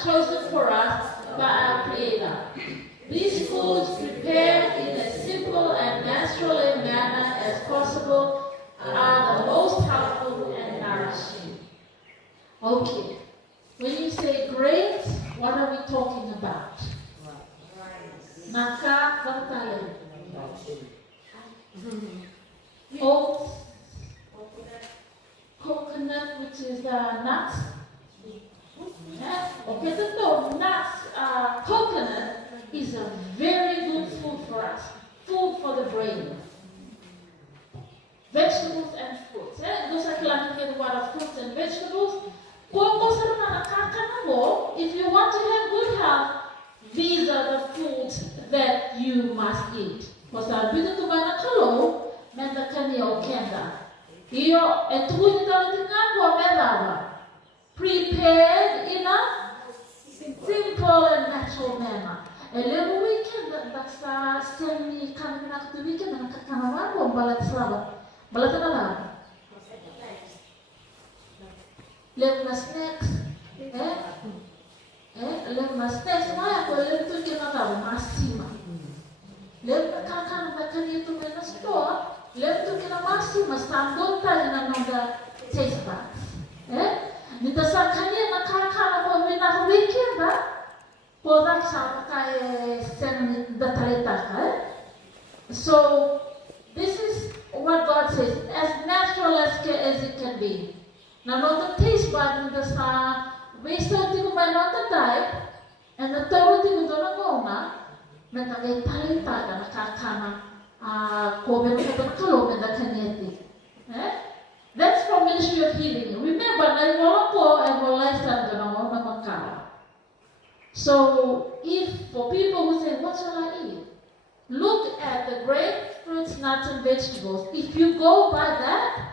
chosen for us by our Creator. These foods prepared in as simple and natural a manner as possible are the most helpful and nourishing. Okay, when you say grains, what are we talking about? Naka vatale. Oats, coconut, which is nuts. Okay, so nuts, coconut is a very good food for us. Food for the brain. Vegetables and fruits. Those are classified what fruits and vegetables. If you want to have good health, these are the foods that you must eat. Prepared in a simple and natural manner. Eleven weekend that's semi coming up the weekend and kakanawan or balat Levna snacks, levna snacks, maya ko levna kinatawa masima. Levna kakan bakanito na store, levna kinamasima sandon tayo na nanda taste buds. Nita sa kanya nakakana ko na weekend podak sa kay sen datalita. So this is what God says, as natural as it can be. Now, not the taste bud in the sun, waste of the not the diet, and the third thing is on a gona, Metagay Talita, Kakana, Kobe, and the Kanyeti. That's from Ministry of Healing. Remember, Naimolako and Molai. So, if for people who say, what shall I eat? Look at the grapefruits, nuts, and vegetables. If you go by that,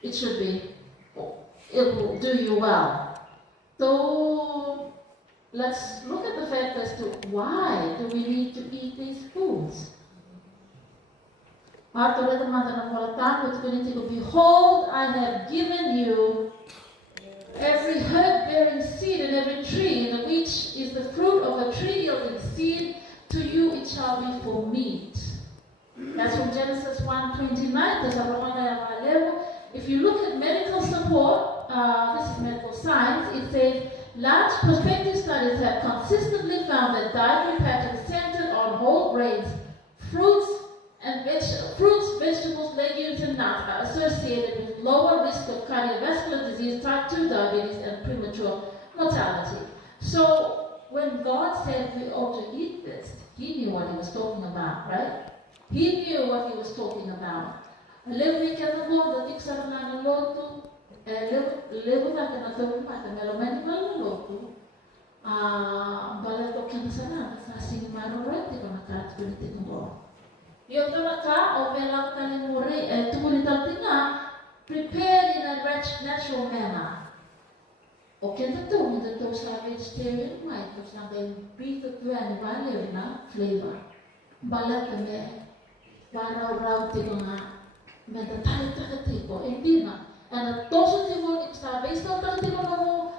it should be, it will do you well. So let's look at the fact as to why do we need to eat these foods. Behold, I have given you every herb-bearing seed and every tree in which is the fruit of a tree yielding seed. To you it shall be for meat. That's from Genesis 1:29. If you look at medical support, this is medical science, it says, large prospective studies have consistently found that dietary patterns centered on whole grains, fruits, vegetables, legumes, and nuts are associated with lower risk of cardiovascular disease, type 2 diabetes, and premature mortality. So, when God said we ought to eat this, He knew what He was talking about, right? He knew what He was talking about. Lewi kana bondo tiksara na lotu, lewi na kana tawi mata melomani malolotu. Balato kana sana sa sinimaro rete kana kat kulite kumbo. Yung ka o melang talimuri tumuli taltinga prepared in a natural manner. O kenta to ni to sa vegetarian mai to sa dai beef to and value na flavor. Balat me para rauti nga Mentatali takatipo, hindi na. And toso tibo, based on takatipo mo,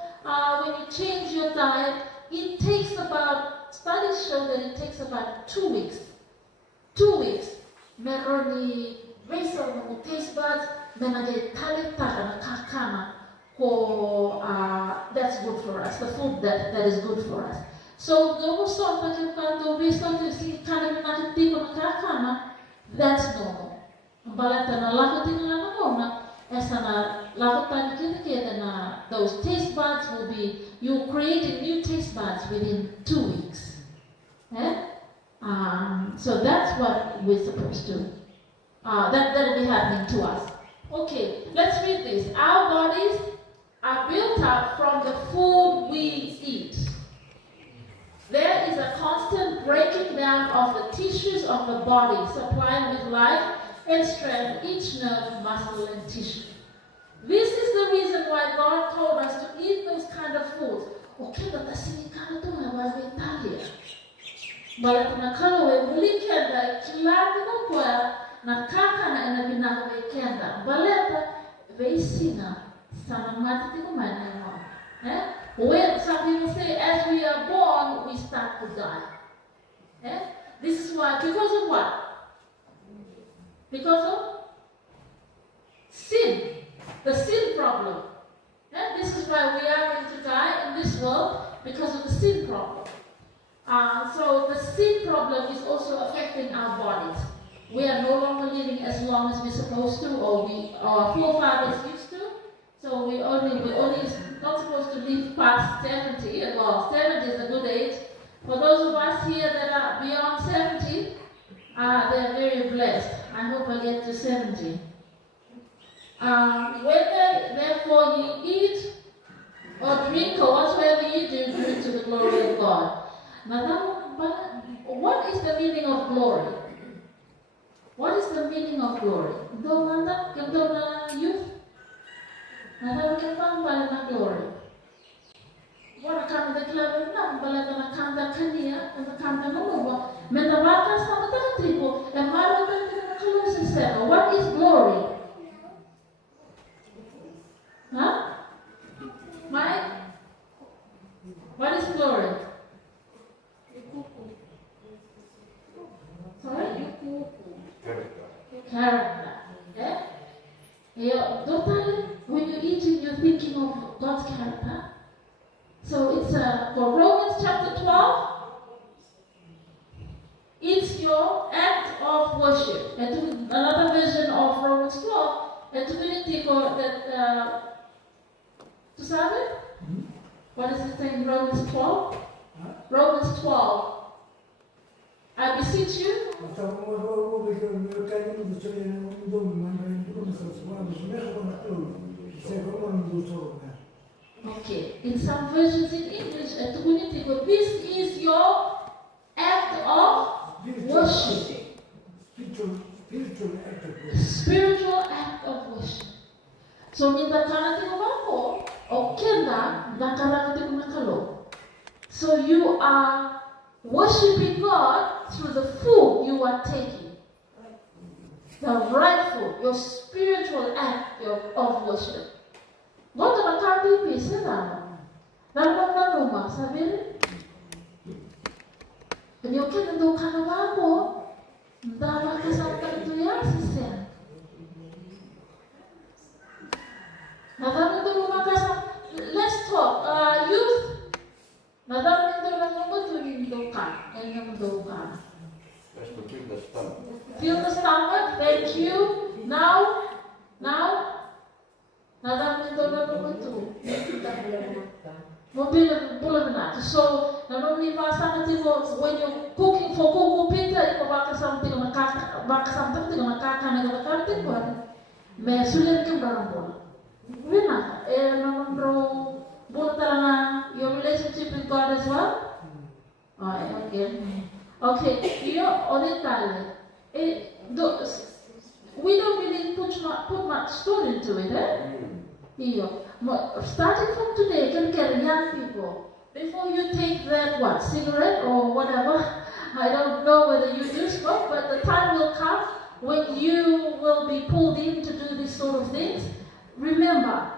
when you change your diet, it takes about, studies show that it takes about 2 weeks. 2 weeks. Meron ni based on mo taste buds, menagay tali taka na kakana ko, that's good for us, the food that is good for us. So, doon so, pagkakando, based on this, kind of nakatipo na kakana, that's normal. Balata na lakotin na naman esa na lakotan kina na those taste buds will be, you create new taste buds within 2 weeks. So that's what we're supposed to, that'll be happening to us. Okay, let's read this. Our bodies are built up from the food we eat. There is a constant breaking down of the tissues of the body, supplying with life and strength each nerve, muscle, and tissue. This is the reason why God told us to eat those kind of foods. Okay, but that's in Italia. But na kalawe muli kenda kilati ko kwa na kaka na ina binawe kenda. Baleta veisina sana mati ko mana mo. When sa start to die. Eh? This is why, because of what? Because of sin. The sin problem. And this is why we are going to die in this world, because of the sin problem. So the sin problem is also affecting our bodies. We are no longer living as long as we're supposed to, or our forefathers used to. So we're only not supposed to live past 70. Well, 70 is a good age. For those of us here that are beyond 70, they're very blessed. I hope I get to 70. Whether therefore you eat or drink or whatsoever you do, do it to the glory of God. Now, what is the meaning of glory? What is the meaning of glory? Don't youth? Now, glory. What kind of declare now? But I can't kania and the can't know. Menavaka Samata tribu and Marota said, what is glory? Huh? Mike? What is glory? Sorry? Character. Yeah? Yeah, totally, when you're eating, you're thinking of God's character. So it's for Romans chapter 12, it's your act of worship. And another version of Romans 12, and to really that to serve it? What is it saying in Romans 12? Romans 12. I beseech you. Okay, in some versions in English, this is your act of worship. Spiritual act of worship. So, so you are worshiping God through the food you are taking. The right food, your spiritual act of worship. What the Makati is rumah sabi. And you can do kanawako. Dama kasama to yasisen. Let's talk. Youth. Feel the stomach. Thank you. Now. So, when you're cooking for kuku pizza, you baka something me sulit ke barang Wina, your relationship with God as well? Oh, okay. Okay, we don't really put much thought into it, eh? Starting from today, you can get young people. Before you take that, cigarette or whatever, I don't know whether you do smoke, but the time will come when you will be pulled in to do these sort of things. Remember,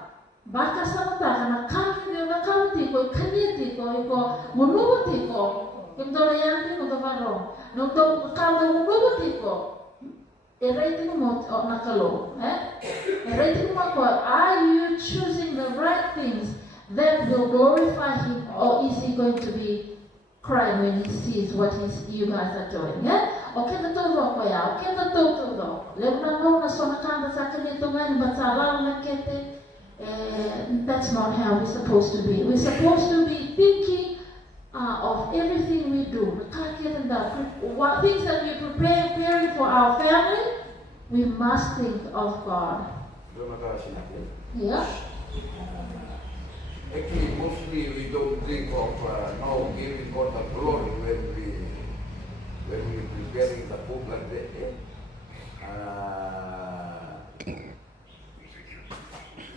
baka samata na kami na kami ko kaniti ko munuti ko yung dorayan ko dovaro no to kami munuti ko rating mo nakalo rating mo ko, are you choosing the right things that will glorify him, or is he going to be crying when he sees what you guys are doing? Okay na to ko ya, okay na to lembra mo na so nakanda sa kanito ngayon batsala na kete. That's not how we're supposed to be. We're supposed to be thinking of everything we do. Things that we're preparing for our family, we must think of God. Yeah. Actually, mostly we don't think of now giving God the glory when we preparing the food like that.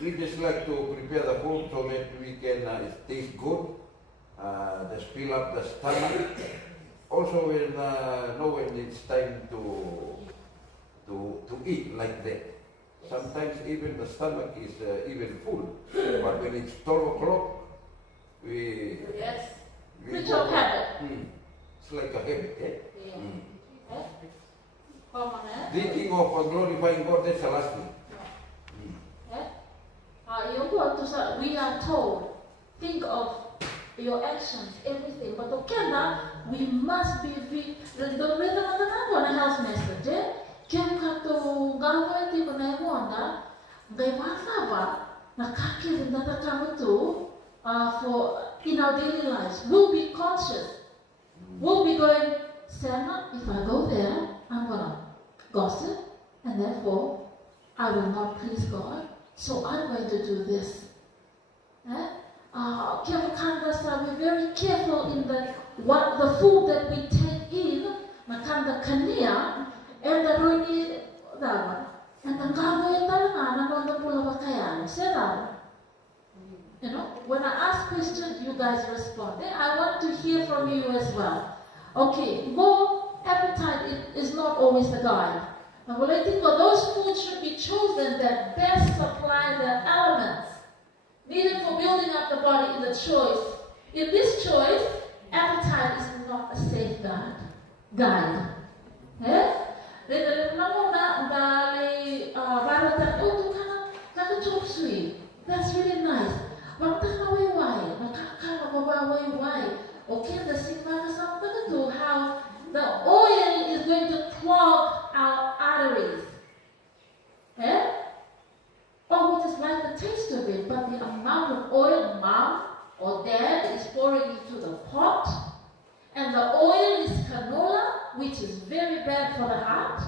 We just like to prepare the food so that we can it taste good, just fill up the stomach. Also, when it's time to eat like that. Sometimes even the stomach is even full, but when it's 12 o'clock, we Ritual habit. It's like a habit, eh? Yeah. Common, eh? Thinking of glorifying God, that's the last thing. We are told, think of your actions, everything. But we must be the rhythm of the house message, eh? Kem kato gawa ti kuna emonda, gai matava na kaki rinda kamutu for in our daily lives. We'll be conscious. We'll be going, Sama, if I go there, I'm gonna gossip, and therefore I will not please God. So I'm going to do this. We're very careful in the food that we take in. Makanda kania, and the roni that one. And the gawe talanga na the pula bakayan. Say that. You know, when I ask questions, you guys respond. I want to hear from you as well. Okay, more appetite is not always the guide. And what I think those foods should be chosen that best supply the elements needed for building up the body in the choice. In this choice, appetite is not a safe guide. That's really nice. Okay, the how the oil is going to clog our arteries. Or we just like the taste of it, but the amount of oil mom or dad is pouring into the pot, and the oil is canola, which is very bad for the heart.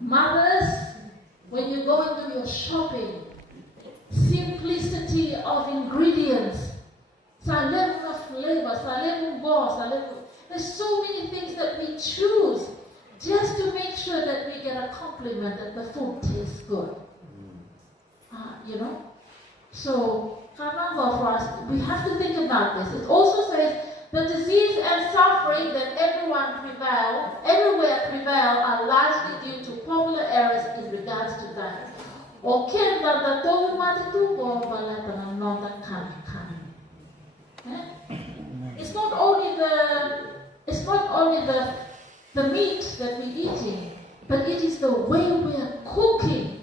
Mothers, when you go into your shopping, simplicity of ingredients, salem of flavor, salem boss, there's so many things that we choose just to make sure that we get a compliment that the food tastes good. You know? So, for us, we have to think about this. It also says the disease and suffering that everywhere prevail are largely due to popular errors in regards to diet. It's not only the meat that we're eating, but it is the way we are cooking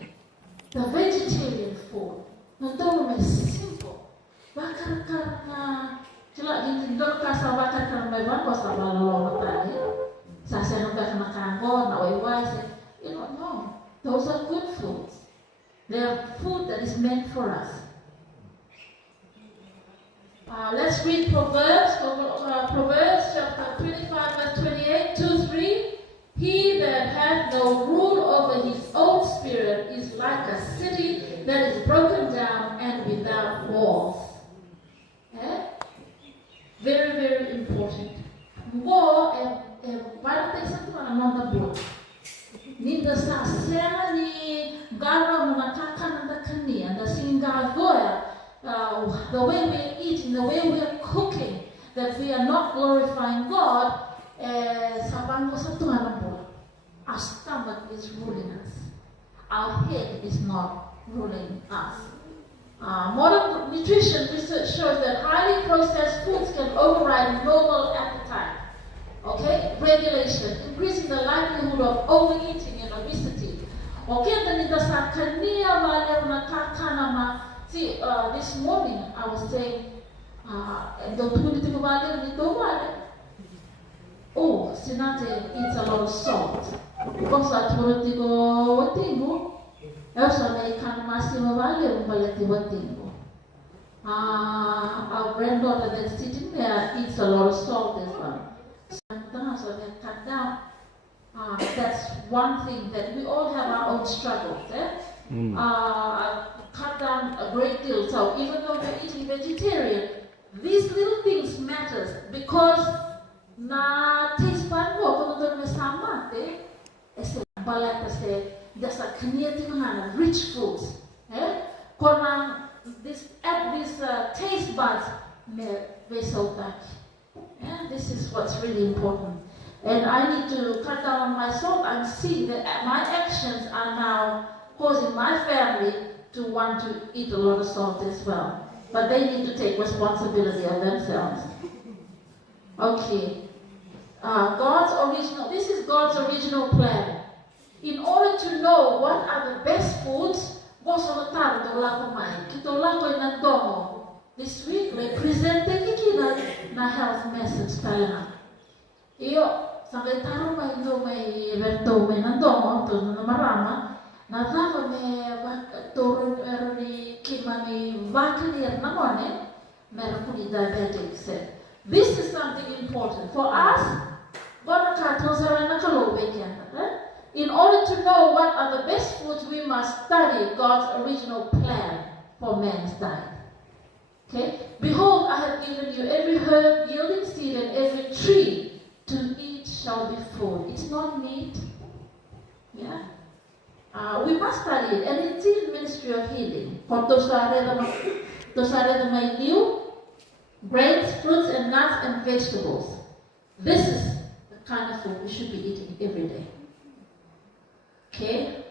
the vegetarian food. Nandun is simple. Bakar karena cila dindor kasar bakar karena memang kosa balalo matali. Sasa hanggang nakanggo na waiwai. You don't know. Those are good foods. They are food that is meant for us. Let's read Proverbs. Proverbs chapter 25 verse 28, 2-3. He that hath no rule over his own spirit is like a city that is broken down and without walls. Very, very important. War para ter satu another book. Ninda sa sema ni gara munakaka nanda kania, the singa goya, the way we are eating, the way we are cooking, that we are not glorifying God. Our stomach is ruling us. Our head is not ruling us. Modern nutrition research shows that highly processed foods can override normal appetite. Okay, regulation, increasing the likelihood of overeating and obesity. Okay, then see, this morning I was saying, oh, Sinate eats a lot of salt. Because at Wortigo Watingo, also they can massimo value Watingo. Our granddaughter that's sitting there eats a lot of salt as well. So they cut down. That's one thing that we all have our own struggles. Cut down a great deal. So even though we're eating vegetarian, these little things matters because na taste bud ko kung doon may sama balat kasi dasa kanya tinangan rich foods kung this taste buds may so back. This is what's really important, and I need to cut down on my salt and see that my actions are now causing my family to want to eat a lot of salt as well, but they need to take responsibility of themselves. Okay. This is God's original plan. In order to know what are the best foods, this week, we presented na health message tayo. Iyo, sampai taruh may verto may nandomo, to na marama, na vako may turun eroni kimani vakinir namone, meron kuni diabetics. This is something important for us. In order to know what are the best foods, we must study God's original plan for man's diet. Okay? Behold, I have given you every herb yielding seed and every tree to eat shall be food. It's not meat. Yeah? We must study it, and it's in Ministry of Healing. My new grains, fruits, and nuts and vegetables. This is the kind of food we should be eating every day. Okay?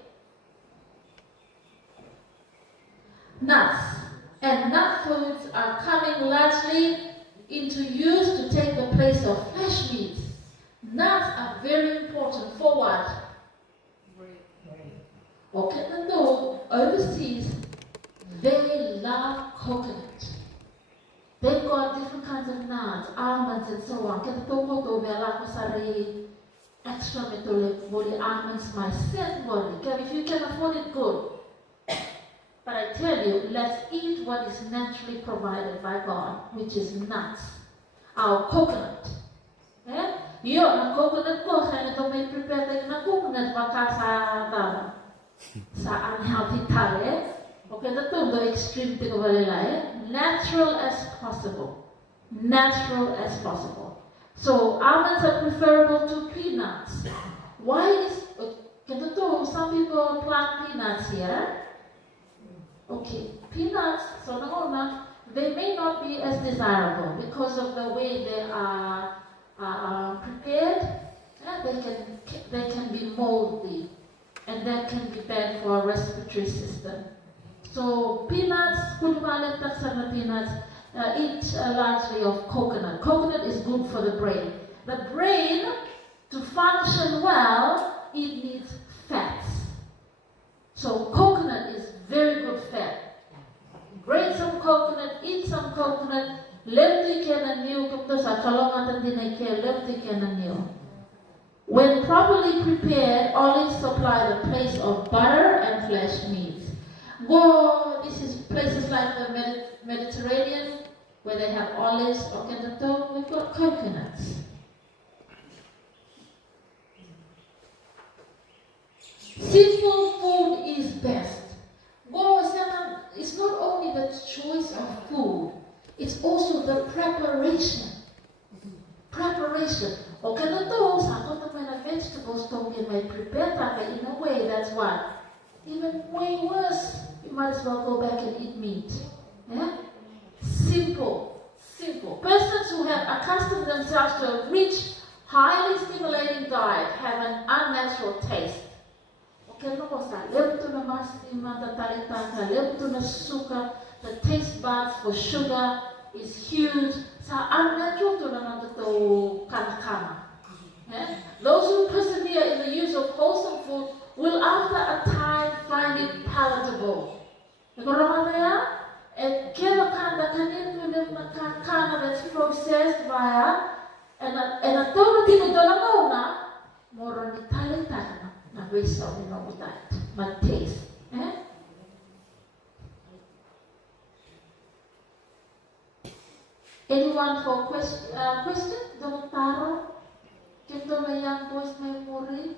Nuts and nut foods are coming largely into use to take the place of flesh meats. Nuts are very important for what? Okay, and though overseas they love coconut. They've got different kinds of nuts, almonds, and so on. Extra metabolic body almonds myself body. If you can afford it, good. But I tell you, let's eat what is naturally provided by God, which is nuts. Our coconut. Yeah? Yo, na coconut ko, kaya ito may prepare tayo na coconut baka sa unhealthy tale. Okay, the extreme thing natural as possible. Natural as possible. So almonds are preferable to peanuts. Why is some people plant peanuts here? Okay, peanuts, they may not be as desirable because of the way they are prepared. They can be moldy, and that can be bad for our respiratory system. So peanuts, peanuts, eat largely of coconut. Coconut is good for the brain. The brain, to function well, it needs fats. So coconut is very good fat. Grate some coconut, eat some coconut, when properly prepared, olives supply the place of butter and flesh meats. This is places like the Mediterranean, where they have olives, we've got coconuts. Simple food is best. It's not only the choice of food, it's also the preparation. Preparation. Vegetables don't get made prepared in a way that's what? Even way worse. You might as well go back and eat meat. Yeah? Simple. Persons who have accustomed themselves to a rich, highly stimulating diet have an unnatural taste. The taste buds for sugar is huge. Unnatural to kana. Those who persevere in the use of wholesome food will after a time find it palatable. That's processed via and a total more na but taste. Anyone for question? Don't taro? Young boys memory.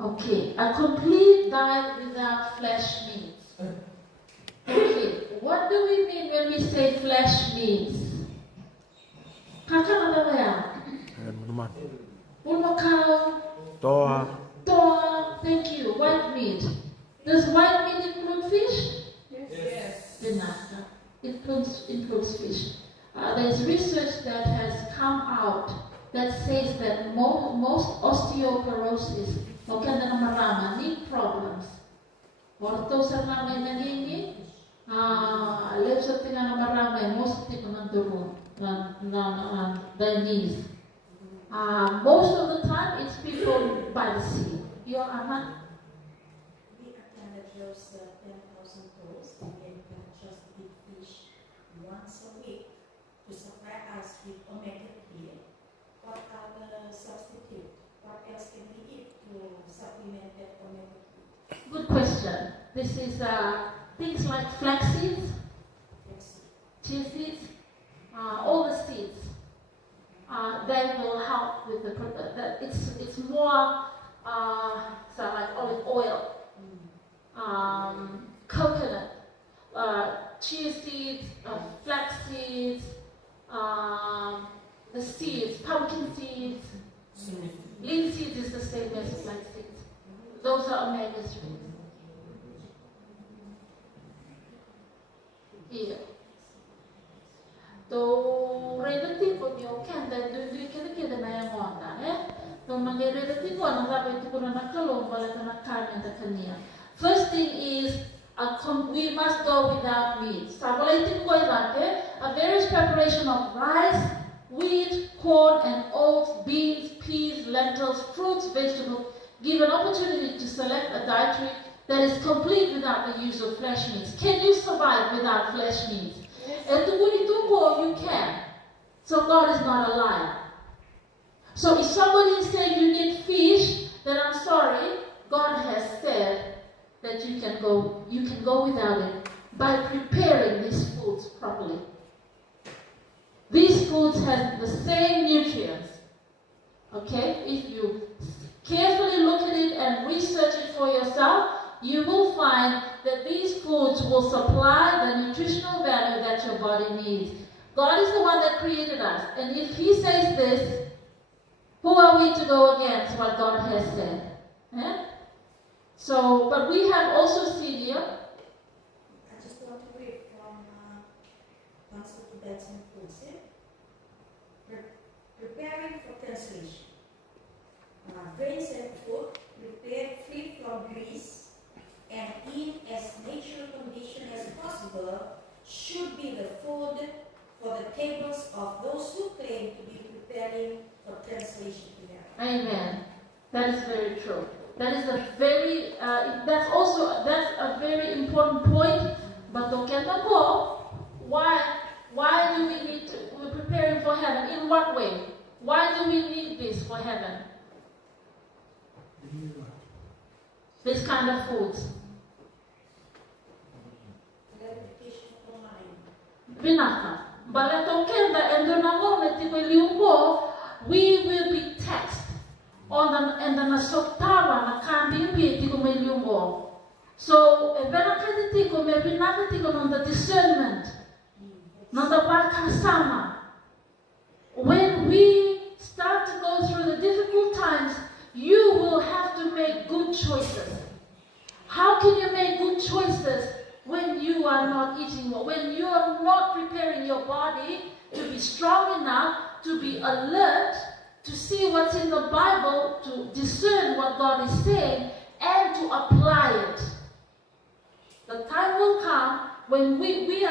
Okay, a complete diet without flesh meats. Okay, what do we mean when we say flesh meats? Pulmo cow. Toa. Thank you. White meat. Does white meat include fish? Yes. It includes fish. There's research that has come out that says that most osteoporosis knee problems. Lep sa tingnan na marami, most of the nandurun, their knees. Most of the time, it's people by the sea. Your Aman? We attended those 10,000 tours and then we can just eat fish once a week to supply us with omega-3. What are the substitutes? What else can we eat to supplement that omega-3? Good question. This is things like flax seeds, chia seeds, all the seeds. They will help with it's more so like olive oil, coconut, chia seeds, flax seeds, the seeds, pumpkin seeds, lean seeds is the same as flax seeds. Those are omega-3s. Iya. To relati ko dio kanda du kira na yang onda to mangai relati ko na rabe tu kuna nakalo bala kana kanya ta kania. First thing is we must go without meat. Sabalaitin ko a various preparation of rice, wheat, corn and oats, beans, peas, lentils, fruits, vegetables. Give an opportunity to select a dietary that is complete without the use of flesh meats. Can you survive without flesh meats? And you can. So God is not a liar. So if somebody is saying you need fish, then I'm sorry, God has said that you can go without it by preparing these foods properly. These foods have the same nutrients. Okay? If you carefully look at it and research it for yourself, you will find that these foods will supply the nutritional value that your body needs. God is the one that created us. And if He says this, who are we to go against what God has said? Eh? So, but we have also seen here. I just want to read from Pastor Benson Foods. Preparing for translation. Grains and food prepared free from grease and in as natural condition as possible should be the food for the tables of those who claim to be preparing for translation to heaven. Amen. That is very true. That is a very that's a very important point. But don't get the ball. Why do we need to? We're preparing for heaven. In what way? Why do we need this for heaven? This kind of foods. Vinaka. We will be taxed on the nasotawa na kambi tiko meliungo. So evenakati tiko me vinaka tiko on the discernment. On the bakasama. When we start to go through the difficult times, you will have to make good choices. How can you make good choices when you are not eating well, when you are not preparing your body to be strong enough, to be alert, to see what's in the Bible, to discern what God is saying, and to apply it? The time will come when we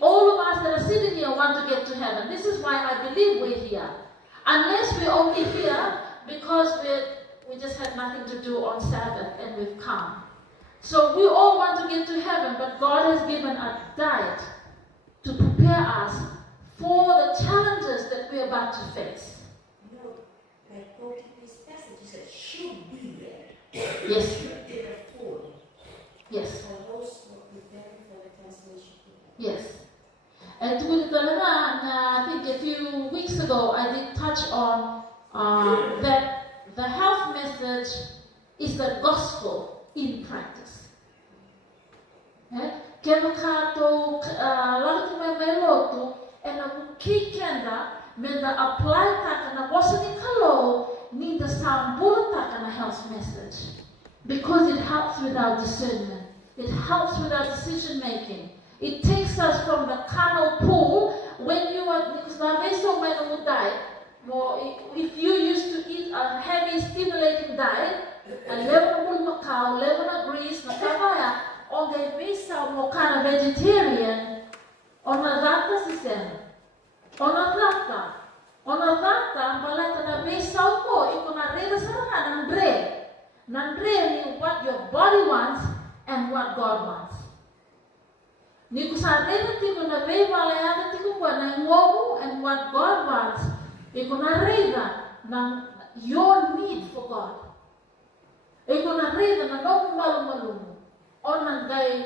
all of us that are sitting here want to get to heaven. This is why I believe we're here. Unless we're only here because we just had nothing to do on Sabbath and we've come. So we all want to get to heaven, but God has given a diet to prepare us for the challenges that we're about to face. No, like quoting this passage, it should be there. Yes. Yes. For those who are preparing for the translation. Yes. And I think a few weeks ago I did touch on that the health message is the gospel in practice. Kaya kato lalu may meloto and ang kikenda menda apply ta kana bosa ni kalo ni the sambul ta kana health message because it helps with our discernment. It helps with our decision making. It takes us from the carnal pool when you are if you used to eat a heavy stimulating diet, a level of macau, level of grease, nakabaya, onde visa mo kana vegetarian, ona data sisena. Ona data malata na visa ko, iko na reda sana nandre. Nandre ni what your body wants and what God wants. Ni ko sa reda tiko na vei malayata tiko ko na ngomu and what God wants. Iko na reda na your need for God. Iko na reda na nomu malu-malumu. Ona gai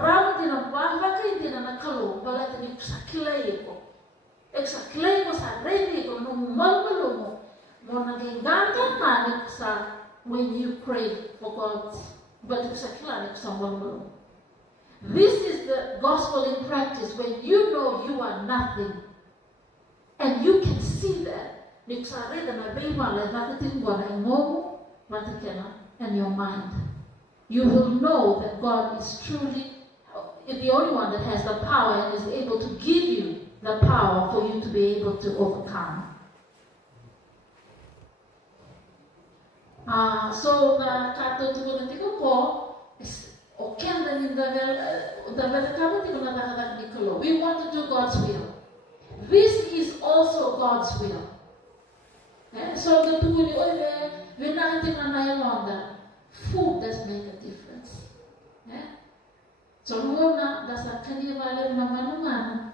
ramu tina bahwa kai tina na kalu balata ni kusakila iko. Eksakila iko sa reda iko nomu malu-malumu. Mo nagingatan na ni kusa when you pray for God. Balata kusakila ni kusa malu-malumu. This is the gospel in practice when you know you are nothing. And you can see that. Ni kusa reda na beima le nata tingwa na ngomu and your mind. You will know that God is truly the only one that has the power and is able to give you the power for you to be able to overcome. So na kato tuko na tiko ko oken da ninda da kama tiko na takatak nikolo. We want to do God's will. This is also God's will. So the tuko ni oy we're not na food does make a difference. So muna dasa kanina wala na manumano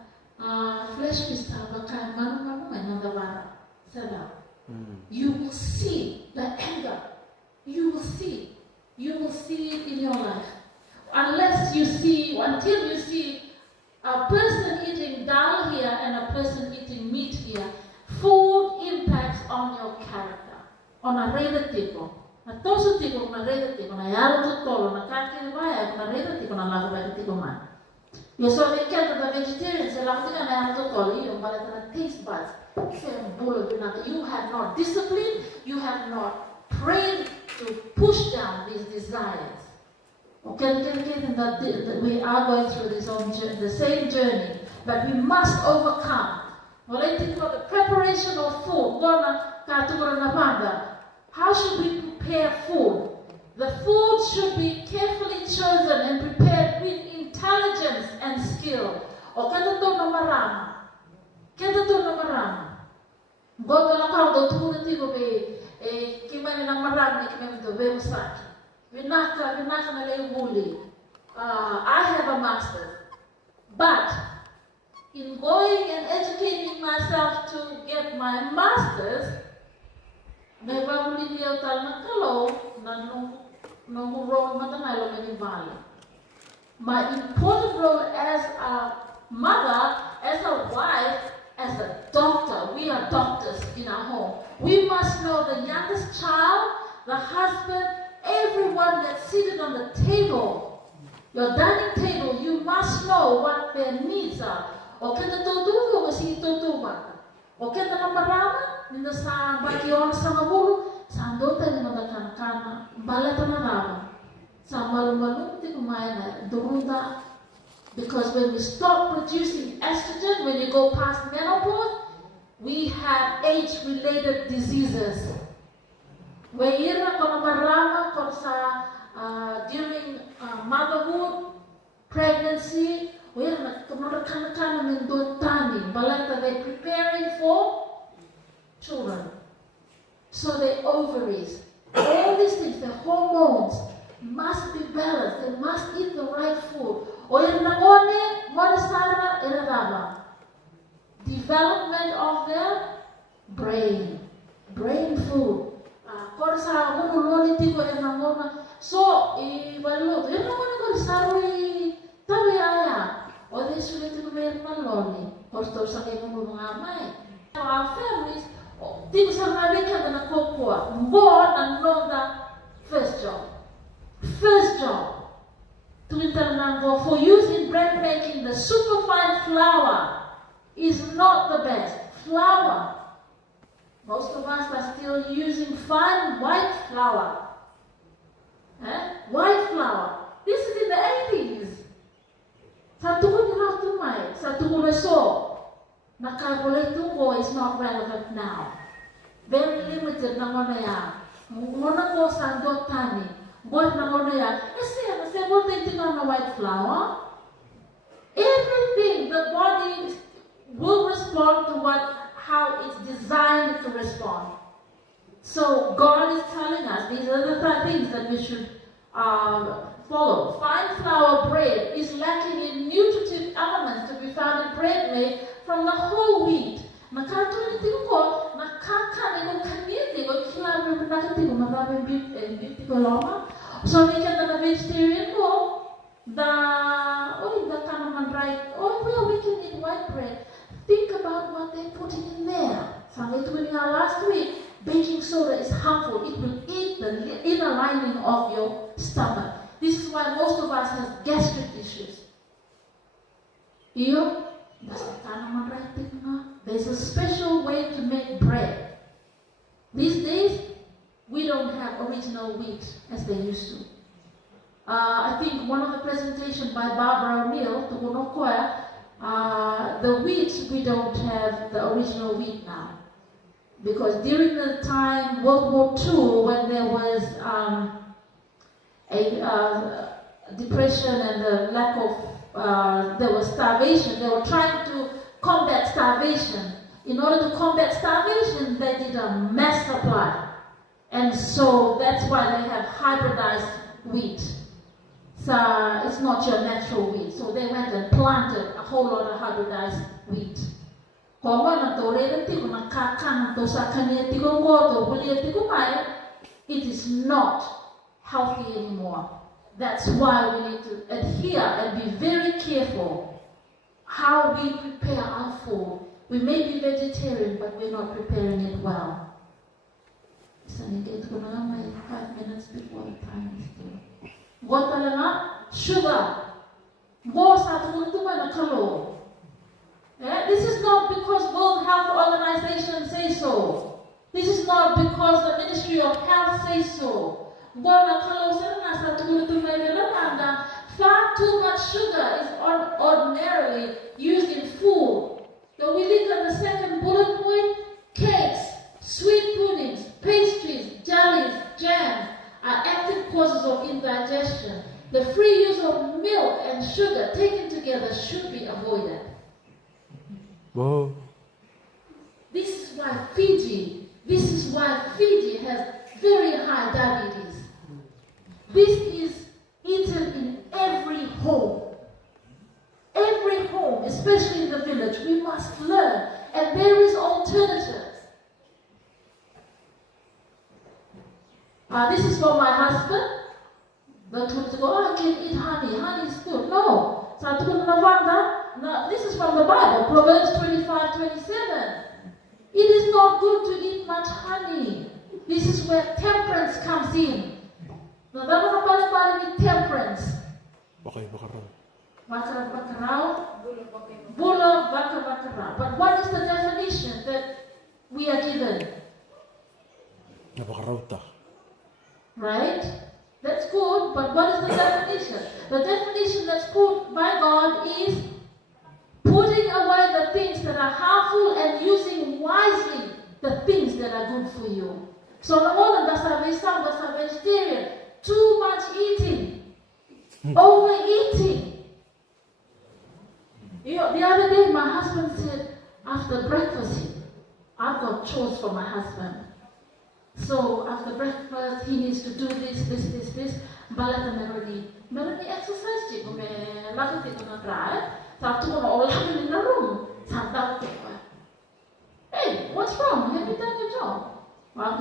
flesh pista baka manumano may nandawara sada. You will see the anger. You will see it in your life. Until you see a person eating dal here and a person eating meat here, food impacts on your character. On a reda tipo, na toso tipo na reda tipo na yalo to tolo na kaki baya na reda tipo na lago baya tipo man. Yo so they can't the vegetarians se lago tika na yalo to tolo yung bala na taste buds. You have not disciplined, you have not prayed to push down these desires. Okay, we are going through the same journey, but we must overcome. Well, I think about the preparation of food. How should we prepare food? The food should be carefully chosen and prepared with intelligence and skill. O kata to na marama. Goto na kao do tuku na tigo be kimani na marama ni kimani do be usaki. Vinaka na leo muli. I have a master, but in going and educating myself to get my master's, may babuli niya tal na kalo na nung role matanalo na valley. My important role as a mother, as a wife, as a doctor, we are doctors in our home. We must know the youngest child, the husband, everyone that's seated on the table, your dining table. You must know what their needs are. Okay, the tutu kasi tutu bata. Okay, the marama nila sa bakion sa mabulu sa andota ni magkana balata na rama sa malumalum ti kumain na durunda. Because when we stop producing estrogen, when you go past menopause, we have age-related diseases. Whereira kono marama kono sa during motherhood, pregnancy. They're preparing for children. So the ovaries, all these things, the hormones must be balanced. They must eat the right food. Development of their brain food. So, our families, things are not born and know that first job. For use in bread making, the superfine flour is not the best. Flour. Most of us are still using fine white flour. White flour. This is in the 80s. Nakabulay is not relevant now. Very limited na muna yan. Muna ko sa dotani. Buat nagoya. Say what they think on the white flour. Everything, the body will respond to how it's designed to respond. So God is telling us these are the things that we should follow. Fine flour bread is lacking in nutritive elements to be found in bread made from the whole wheat. So we can have a vegetarian go. The kind of right. Oh well, we can eat white bread. Think about what they're putting in there. So last week, baking soda is harmful. It will eat the inner lining of your stomach. This is why most of us have gastric issues. There's a special way to make bread. These days, we don't have original wheat as they used to. I think one of the presentations by Barbara O'Neill, the wheat, we don't have the original wheat now. Because during the time, World War II, when there was a depression and the lack of, there was starvation, they were trying to combat starvation. In order to combat starvation, they did a mass supply. And so that's why they have hybridized wheat. So it's not your natural wheat. So they went and planted a whole lot of hybridized wheat. It is not healthy anymore. That's why we need to adhere and be very careful how we prepare our food. We may be vegetarian, but we're not preparing it well. So I get 5 minutes before the time is due. What sugar. This is not because World Health Organization says so. This is not because the Ministry of Health says so. Far too much sugar is ordinarily used in food. So we look at the second bullet point, cakes, sweet puddings, pastries, jellies, jams are active causes of indigestion. The free use of milk and sugar taken together should be avoided. Whoa. This is why Fiji has very high diabetes. This is eaten in every home. Every home, especially in the village, we must learn. And there is alternatives. This is for my husband. The told to go, I can eat honey. Honey is good. No. No, this is from the Bible, Proverbs 25:27. It is not good to eat much honey. This is where temperance comes in. Now, that is temperance. But what is the definition that we are given? Right? That's good, but what is the definition? The definition that's put by God is putting away the things that are harmful and using wisely the things that are good for you. So the moment that's a vegetarian, too much eating, overeating. The other day my husband said, after breakfast, I've got chores for my husband. So after breakfast, he needs to do this. Balata Melody exercise. In the room. Hey, what's wrong? Have you done your job? Well,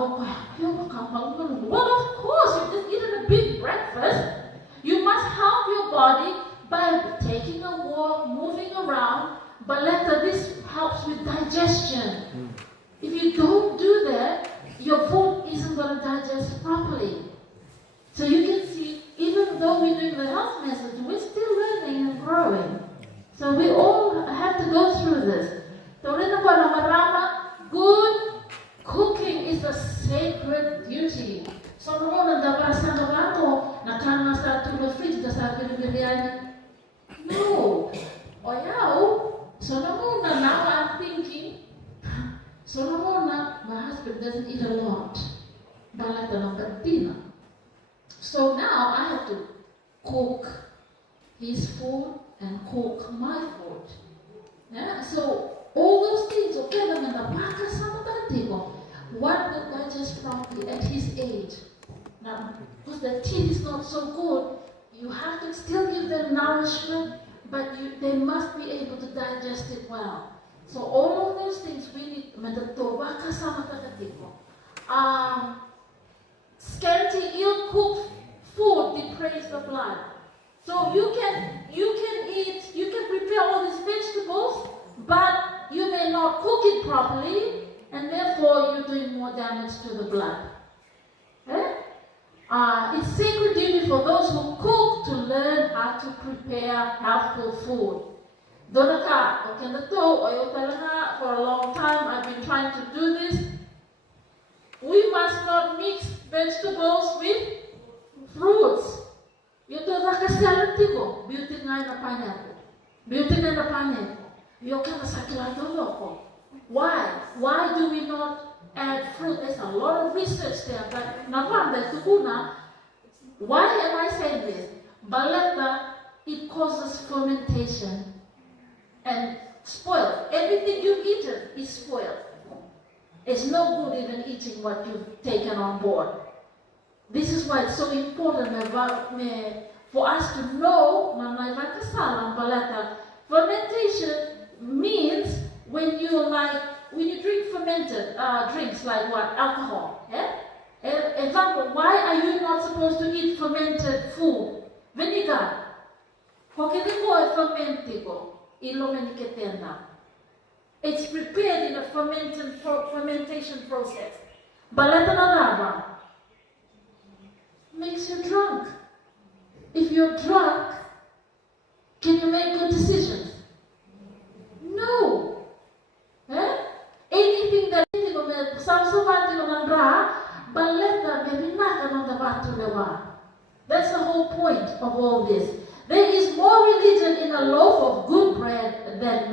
of course, you've just eaten a big breakfast. You must help your body by taking a walk, moving around. Balata, this helps with digestion. If you don't do that, your food isn't going to digest properly. So you can see, even though we're doing the health message, we're still learning and growing. So we all have to go through this. Good cooking is a sacred duty. So no. So now I'm thinking, my husband doesn't eat a lot. So now I have to cook his food and cook my food. Yeah? So all those things, okay, what will digest properly at his age? Now, because the teeth is not so good, you have to still give them nourishment, but they must be able to digest it well. So all of those things we need. Scanty, ill-cooked food depraves the blood. So you can prepare all these vegetables, but you may not cook it properly, and therefore you're doing more damage to the blood. Eh? It's sacred duty for those who cook to learn how to prepare healthful food. Donaka, for a long time I've been trying to do this. We must not mix vegetables with fruits. You do the beauty na pineapple. Beauty na pineapple. You can sakila. Why? Why do we not add fruit? There's a lot of research there, but why am I saying this? Baleta, it causes fermentation and spoil. Everything you've eaten is spoiled. It's no good even eating what you've taken on board. This is why it's so important for us to know fermentation means when you drink fermented drinks like what? Alcohol. Example, why are you not supposed to eat fermented food? Vinegar. It's prepared in a fermentation process. Balata makes you drunk. If you're drunk, can you make good decisions? No. Anything that that's the whole point of all this. There is more religion in a loaf of good bread than